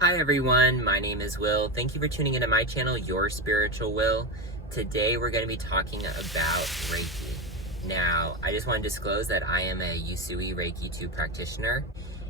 Hi everyone, my name is Will. Thank you for tuning into my channel, Your Spiritual Will. Today we're going to be talking about Reiki. Now, I just want to disclose that I am a Usui Reiki 2 practitioner,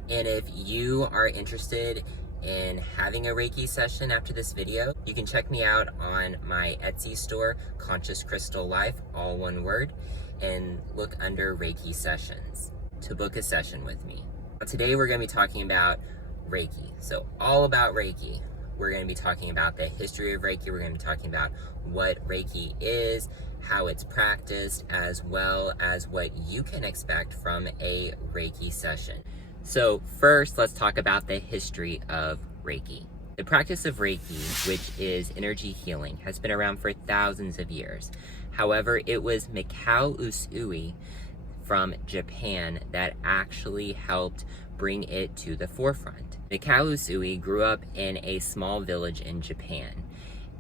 and if you are interested in having a Reiki session after this video, you can check me out on my Etsy store, Conscious Crystal Life, all one word, and look under Reiki Sessions to book a session with me. Today we're going to be talking about Reiki. So all about Reiki. We're going to be talking about the history of Reiki. We're going to be talking about what Reiki is, how it's practiced, as well as what you can expect from a Reiki session. So first, let's talk about the history of Reiki. The practice of Reiki, which is energy healing, has been around for thousands of years. However, it was Mikao Usui from Japan that actually helped bring it to the forefront. Mikao Usui grew up in a small village in Japan,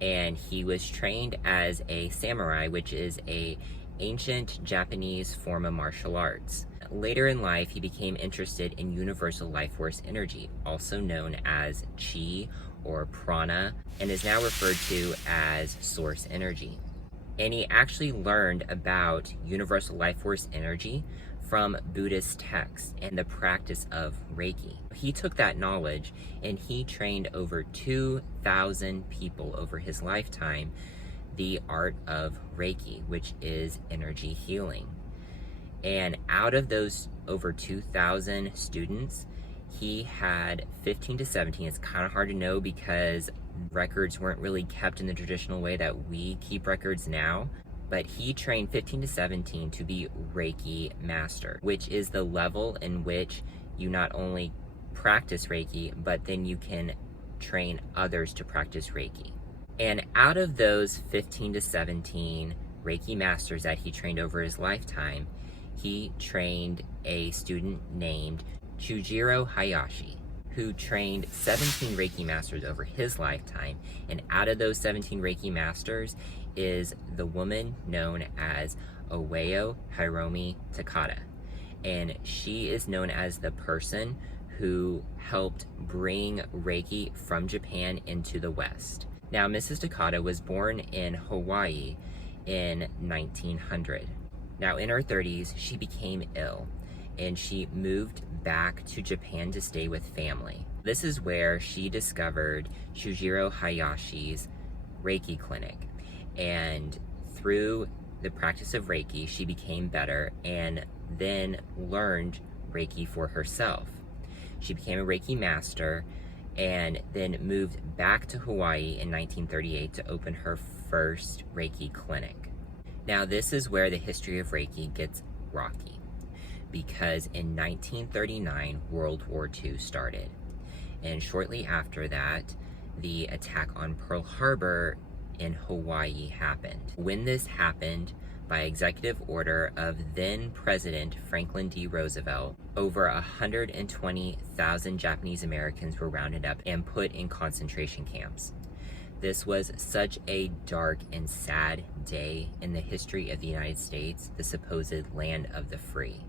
and he was trained as a samurai, which is an ancient Japanese form of martial arts. Later in life, he became interested in universal life force energy, also known as chi or prana, and is now referred to as source energy. And he actually learned about universal life force energy from Buddhist texts and the practice of Reiki. He took that knowledge and he trained over 2,000 people over his lifetime the art of Reiki, which is energy healing. And out of those over 2,000 students, he had 15 to 17. It's kind of hard to know because records weren't really kept in the traditional way that we keep records now. But he trained 15 to 17 to be Reiki Master, which is the level in which you not only practice Reiki, but then you can train others to practice Reiki. And out of those 15 to 17 Reiki Masters that he trained over his lifetime, he trained a student named Chujiro Hayashi, who trained 17 Reiki Masters over his lifetime. And out of those 17 Reiki Masters is the woman known as Oeo Hiromi Takada. And she is known as the person who helped bring Reiki from Japan into the West. Now, Mrs. Takada was born in Hawaii in 1900. Now, in her 30s, she became ill and she moved back to Japan to stay with family. This is where she discovered Chujiro Hayashi's Reiki clinic. And through the practice of Reiki, she became better and then learned Reiki for herself. She became a Reiki master and then moved back to Hawaii in 1938 to open her first Reiki clinic. Now, this is where the history of Reiki gets rocky, because in 1939, World War II started. And shortly after that, the attack on Pearl Harbor in Hawaii happened. When this happened, by executive order of then President Franklin D. Roosevelt, over 120,000 Japanese Americans were rounded up and put in concentration camps. This was such a dark and sad day in the history of the United States, the supposed land of the free.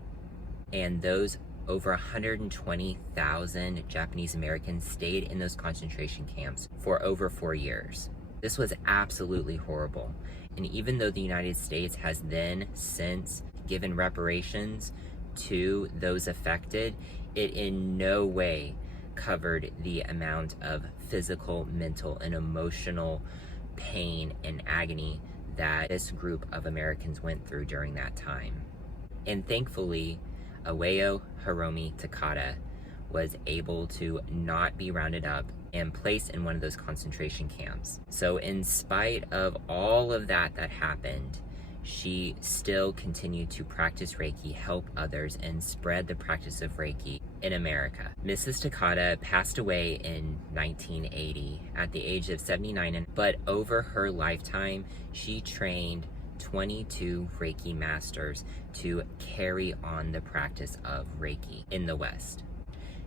And those over 120,000 Japanese Americans stayed in those concentration camps for over 4 years. This was absolutely horrible. And even though the United States has then since given reparations to those affected, it in no way covered the amount of physical, mental, and emotional pain and agony that this group of Americans went through during that time. And thankfully, Oeo Hiromi Takada was able to not be rounded up and placed in one of those concentration camps. So in spite of all of that happened, she still continued to practice Reiki, help others, and spread the practice of Reiki in America. Mrs. Takada passed away in 1980 at the age of 79, but over her lifetime, she trained 22 Reiki masters to carry on the practice of Reiki in the West.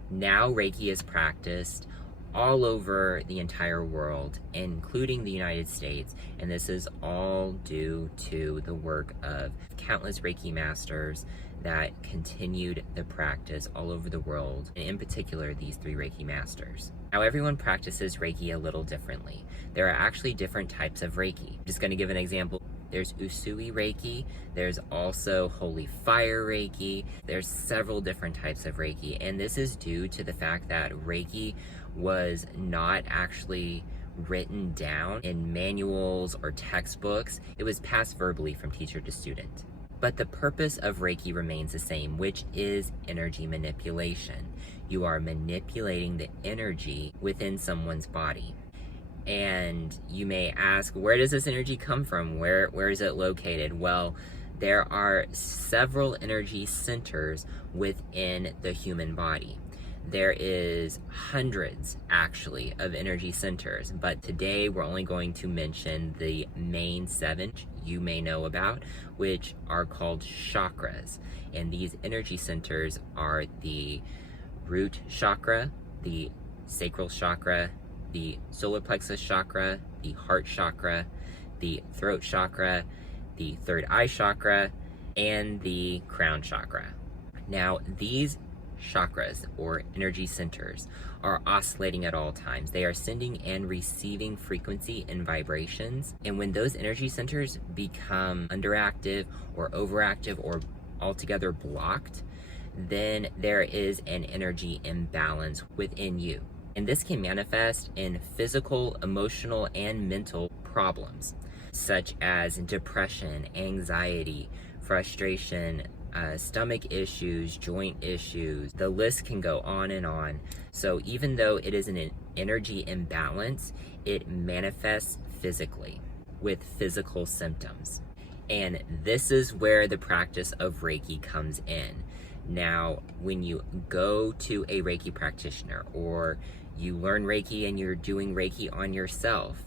Now Reiki is practiced all over the entire world, including the United States, and this is all due to the work of countless Reiki masters that continued the practice all over the world, and in particular, these 3 Reiki masters. Now, everyone practices Reiki a little differently. There are actually different types of Reiki. I'm just going to give an example. There's Usui Reiki, there's also Holy Fire Reiki, there's several different types of Reiki, and this is due to the fact that Reiki was not actually written down in manuals or textbooks. It was passed verbally from teacher to student. But the purpose of Reiki remains the same, which is energy manipulation. You are manipulating the energy within someone's body. And you may ask, where does this energy come from? Where is it located? Well, there are several energy centers within the human body. There is hundreds, actually, of energy centers, but today we're only going to mention the main 7 you may know about, which are called chakras. And these energy centers are the root chakra, the sacral chakra, the solar plexus chakra, the heart chakra, the throat chakra, the third eye chakra, and the crown chakra. Now, these chakras, or energy centers, are oscillating at all times. They are sending and receiving frequency and vibrations, and when those energy centers become underactive or overactive or altogether blocked, then there is an energy imbalance within you. And this can manifest in physical, emotional, and mental problems, such as depression, anxiety, frustration, stomach issues, joint issues. The list can go on and on. So even though it is an energy imbalance, it manifests physically with physical symptoms. And this is where the practice of Reiki comes in. Now, when you go to a Reiki practitioner, or you learn Reiki and you're doing Reiki on yourself,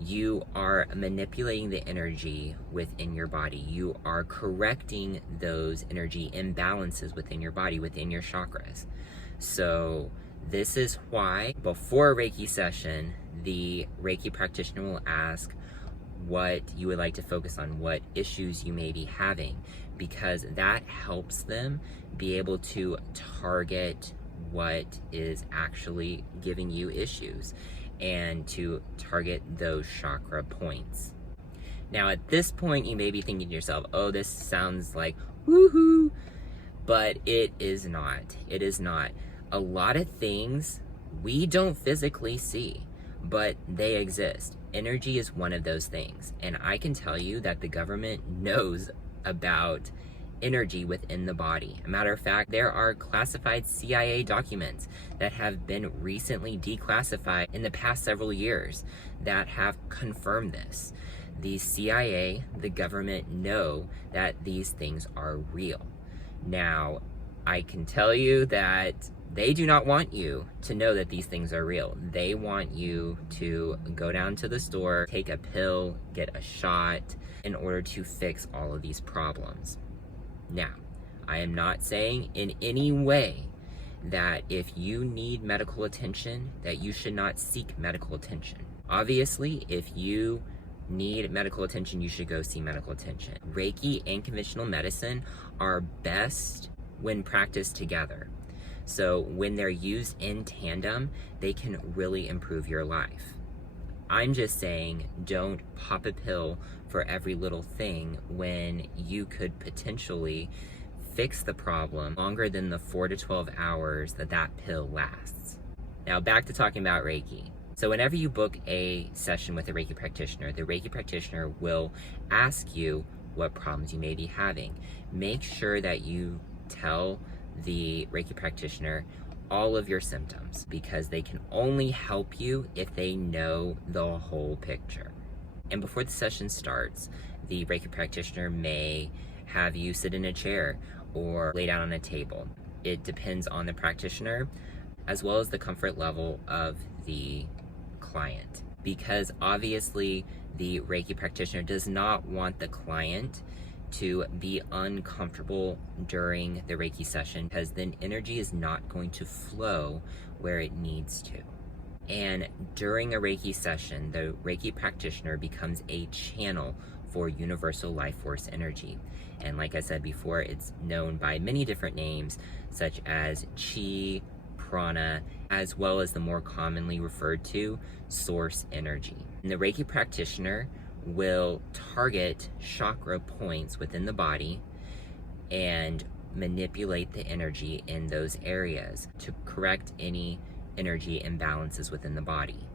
you are manipulating the energy within your body. You are correcting those energy imbalances within your body, within your chakras. So this is why before a Reiki session, the Reiki practitioner will ask what you would like to focus on, what issues you may be having, because that helps them be able to target what is actually giving you issues and to target those chakra points. Now, at this point, you may be thinking to yourself, oh, this sounds like woohoo, but it is not. It is not. A lot of things we don't physically see, but they exist. Energy is one of those things. And I can tell you that the government knows about energy within the body. A matter of fact, there are classified CIA documents that have been recently declassified in the past several years that have confirmed this. The CIA, the government, know that these things are real. Now, I can tell you that they do not want you to know that these things are real. They want you to go down to the store, take a pill, get a shot in order to fix all of these problems. Now, I am not saying in any way that if you need medical attention, that you should not seek medical attention. Obviously, if you need medical attention, you should go see medical attention. Reiki and conventional medicine are best when practiced together. So when they're used in tandem, they can really improve your life. I'm just saying, don't pop a pill for every little thing when you could potentially fix the problem longer than the 4 to 12 hours that pill lasts. Now, back to talking about Reiki. So whenever you book a session with a Reiki practitioner, the Reiki practitioner will ask you what problems you may be having. Make sure that you tell the Reiki practitioner all of your symptoms, because they can only help you if they know the whole picture. And before the session starts, the Reiki practitioner may have you sit in a chair or lay down on a table. It depends on the practitioner as well as the comfort level of the client, because obviously the Reiki practitioner does not want the client to be uncomfortable during the Reiki session, because then energy is not going to flow where it needs to. And during a Reiki session, the Reiki practitioner becomes a channel for universal life force energy. And like I said before, it's known by many different names, such as Chi, Prana, as well as the more commonly referred to source energy. And the Reiki practitioner will target chakra points within the body and manipulate the energy in those areas to correct any energy imbalances within the body.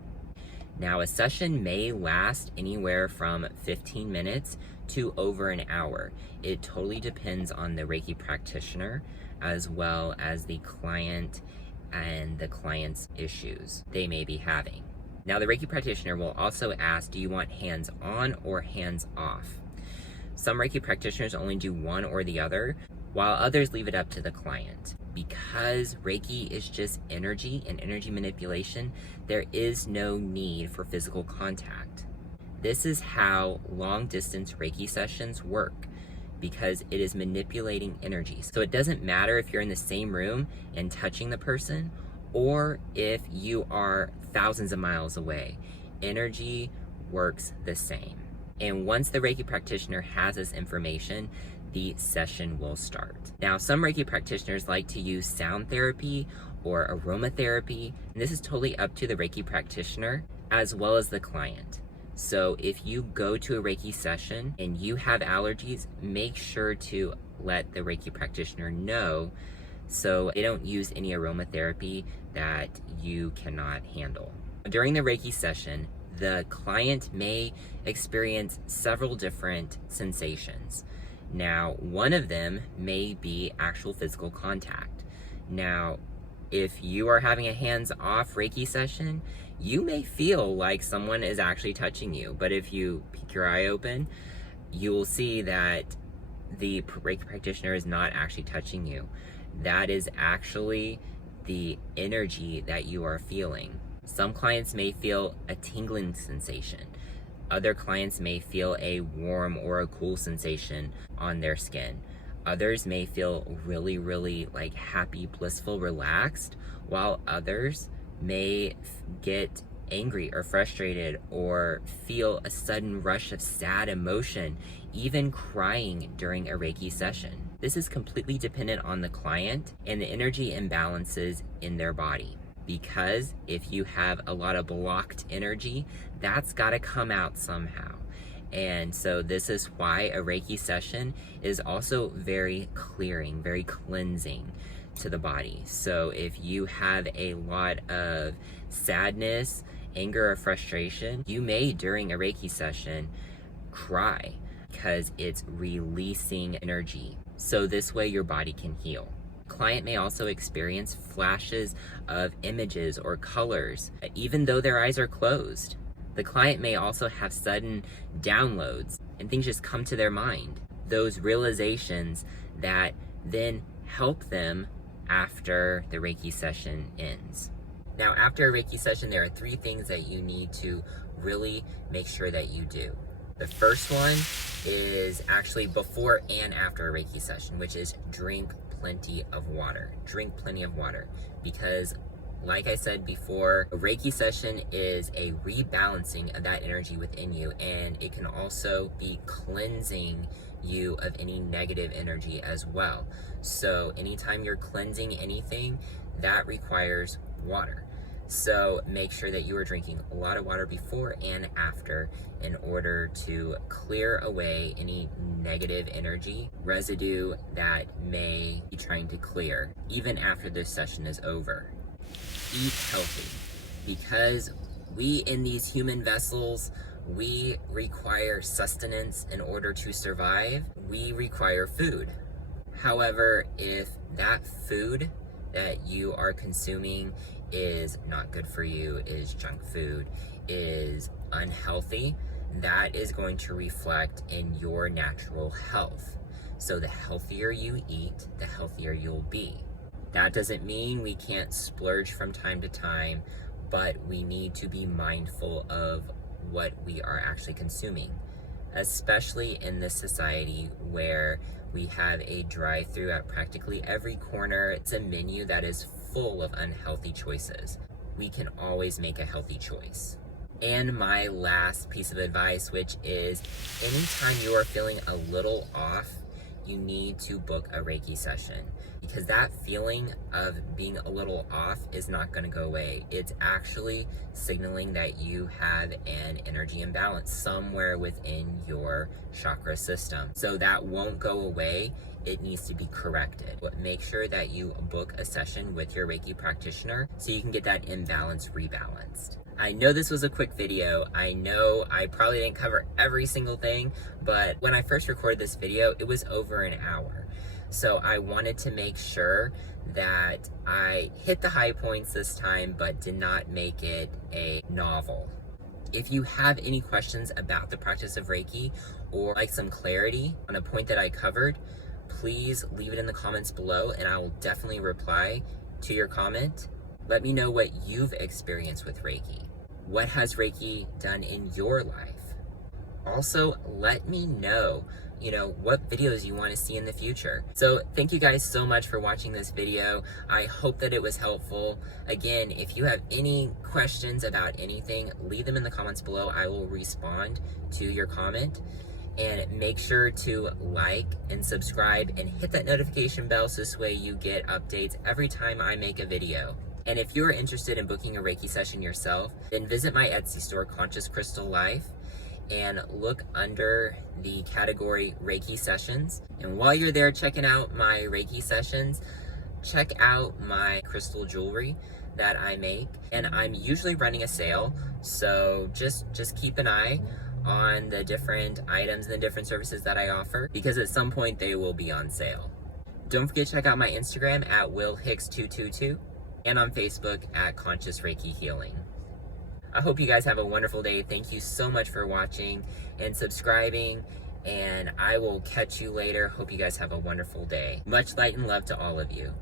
Now, a session may last anywhere from 15 minutes to over an hour. It totally depends on the Reiki practitioner as well as the client and the client's issues they may be having. Now, the Reiki practitioner will also ask, do you want hands on or hands off? Some Reiki practitioners only do one or the other, while others leave it up to the client. Because Reiki is just energy and energy manipulation, there is no need for physical contact. This is how long distance Reiki sessions work, because it is manipulating energy. So it doesn't matter if you're in the same room and touching the person, or if you are thousands of miles away. Energy works the same. And once the Reiki practitioner has this information, the session will start. Now, some Reiki practitioners like to use sound therapy or aromatherapy, and this is totally up to the Reiki practitioner as well as the client. So if you go to a Reiki session and you have allergies, make sure to let the Reiki practitioner know so they don't use any aromatherapy that you cannot handle. During the Reiki session, the client may experience several different sensations. Now, one of them may be actual physical contact. Now, if you are having a hands-off Reiki session, you may feel like someone is actually touching you, but if you peek your eye open, you will see that the Reiki practitioner is not actually touching you. That is actually the energy that you are feeling. Some clients may feel a tingling sensation. Other clients may feel a warm or a cool sensation on their skin. Others may feel really like happy, blissful, relaxed, while others may get angry or frustrated or feel a sudden rush of sad emotion, even crying during a Reiki session. This is completely dependent on the client and the energy imbalances in their body. Because if you have a lot of blocked energy, that's got to come out somehow. And so this is why a Reiki session is also very clearing, very cleansing to the body. So if you have a lot of sadness, anger, or frustration, you may during a Reiki session cry because it's releasing energy. So this way your body can heal. Client may also experience flashes of images or colors, even though their eyes are closed. The client may also have sudden downloads and things just come to their mind. Those realizations that then help them after the Reiki session ends. Now, after a Reiki session, there are 3 things that you need to really make sure that you do. The first one is actually before and after a Reiki session, which is drink plenty of water. Drink plenty of water, because like I said before, a Reiki session is a rebalancing of that energy within you, and it can also be cleansing you of any negative energy as well. So anytime you're cleansing anything, that requires water. So make sure that you are drinking a lot of water before and after in order to clear away any negative energy residue that may be trying to clear, even after this session is over. Eat healthy, because we in these human vessels, we require sustenance in order to survive. We require food. However, if that food that you are consuming is not good for you, is junk food, is unhealthy, that is going to reflect in your natural health. So the healthier you eat, the healthier you'll be. That doesn't mean we can't splurge from time to time, but we need to be mindful of what we are actually consuming, especially in this society where we have a drive-through at practically every corner. It's a menu that is full of unhealthy choices. We can always make a healthy choice. And my last piece of advice, which is anytime you are feeling a little off, you need to book a Reiki session, because that feeling of being a little off is not going to go away. It's actually signaling that you have an energy imbalance somewhere within your chakra system. So that won't go away. It needs to be corrected. But make sure that you book a session with your Reiki practitioner so you can get that imbalance rebalanced. I know this was a quick video. I know I probably didn't cover every single thing, but when I first recorded this video, it was over an hour. So I wanted to make sure that I hit the high points this time, but did not make it a novel. If you have any questions about the practice of Reiki or like some clarity on a point that I covered, please leave it in the comments below and I will definitely reply to your comment. Let me know what you've experienced with Reiki. What has Reiki done in your life? Also, let me know, what videos you want to see in the future. So thank you guys so much for watching this video. I hope that it was helpful. Again, if you have any questions about anything, leave them in the comments below. I will respond to your comment. And make sure to like and subscribe and hit that notification bell so this way you get updates every time I make a video. And if you're interested in booking a Reiki session yourself, then visit my Etsy store, Conscious Crystal Life, and look under the category Reiki Sessions. And while you're there checking out my Reiki sessions, check out my crystal jewelry that I make. And I'm usually running a sale, so just keep an eye on the different items and the different services that I offer, because at some point they will be on sale. Don't forget to check out my Instagram at WillHicks222 and on Facebook at Conscious Reiki Healing. I hope you guys have a wonderful day. Thank you so much for watching and subscribing, and I will catch you later. Hope you guys have a wonderful day. Much light and love to all of you.